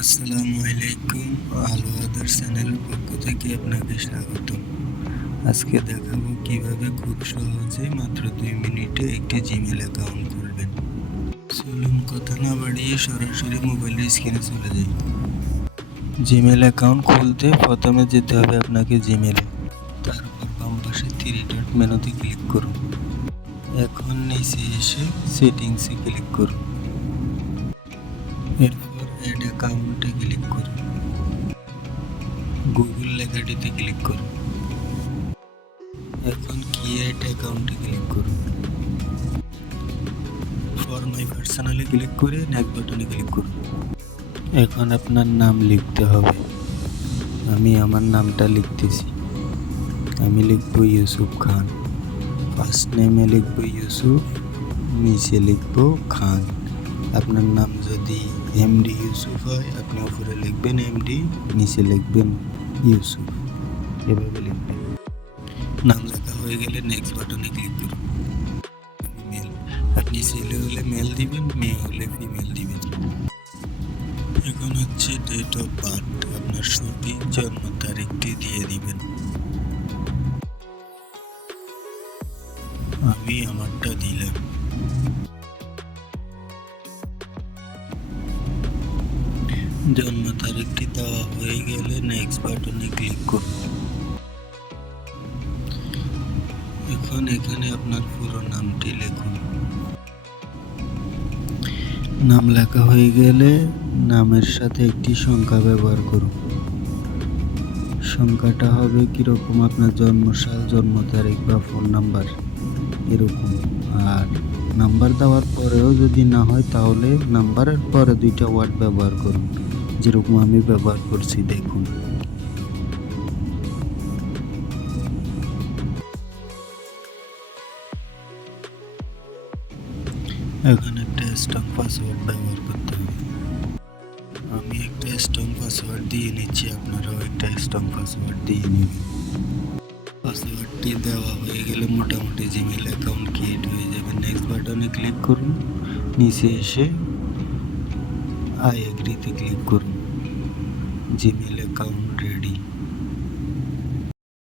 আসসালামু আলাইকুম। আলো আদার চ্যানেলের পক্ষ থেকে আপনাকে স্বাগতম। আজকে দেখাবো কিভাবে খুব সহজে মাত্র 2 মিনিটে একটি জিমেল অ্যাকাউন্ট খুলবেন। চলুন কথা না বাড়িয়ে সরাসরি মোবাইলের স্ক্রিনে চলে যাই। জিমেল অ্যাকাউন্ট খুলতে প্রথমে যেতে হবে আপনাকে জিমেলে। তারপর বাম পাশে 3 ডট মেনুতে ক্লিক করুন। এখন নিচে এসে সেটিংসে ক্লিক করুন। এরপর অ্যাড অ্যাকাউন্টে ক্লিক করুন। গুগল লেখাটিতে ক্লিক করুন। এখন ক্রিয়েট অ্যাকাউন্টে ক্লিক করুন। ফর মাই পার্সোনালে ক্লিক করে নেক্সট বাটনে ক্লিক করুন। এখন আপনার নাম লিখতে হবে। আমি আমার নামটা লিখতেছি। আমি লিখব ইউসুফ খান। ফার্স্ট নেমে লিখব ইউসুফ, নিচে লিখব খান। আপনার নাম যদি এমডি ইউসুফ হয় আপনি উপরে লিখবেন এমডি, নিচে লিখবেন ইউসুফ, এভাবে লিখবেন। নাম লেখা হয়ে গেলে নেক্সট বাটনে ক্লিক করুন। মেল, আপনি ছেলে হলে মেল দিবেন, মেয়ে হলে ফিমেল দিবেন। এখন হচ্ছে ডেট অফ বার্থ, আপনার সঠিক জন্ম তারিখটি দিয়ে দিবেন। আমি আমারটা দিলাম। জন্ম তারিখটি দেওয়া হয়ে গেলে নেক্সট বাটনে ক্লিক করুন। এখন এখানে আপনার পুরো নামটি লিখুন। নাম লেখা হয়ে গেলে নামের সাথে একটি সংখ্যা ব্যবহার করুন। সংখ্যাটা হবে কীরকম, আপনার জন্মসাল, জন্ম তারিখ বা ফোন নাম্বার এরকম। আর নাম্বার দেওয়ার পরেও যদি না হয় তাহলে নাম্বারের পরে 2টা ওয়ার্ড ব্যবহার করুন, যেরকম আমি ব্যবহার করছি দেখুন। এখন একটা স্ট্রং পাসওয়ার্ড ব্যবহার করতে হবে। আমি একটা স্ট্রং পাসওয়ার্ড দিয়ে নিচ্ছি, আপনারাও একটা স্ট্রং পাসওয়ার্ড দিয়ে নেবেন। পাসওয়ার্ডটি দেওয়া হয়ে গেলে মোটামুটি জিমেল অ্যাকাউন্ট ক্রিয়েট হয়ে যাবে। নেক্সট বাটনে ক্লিক করুন, নিচে এসে আই এগ্রিতে ক্লিক করুন। Gmail account ready.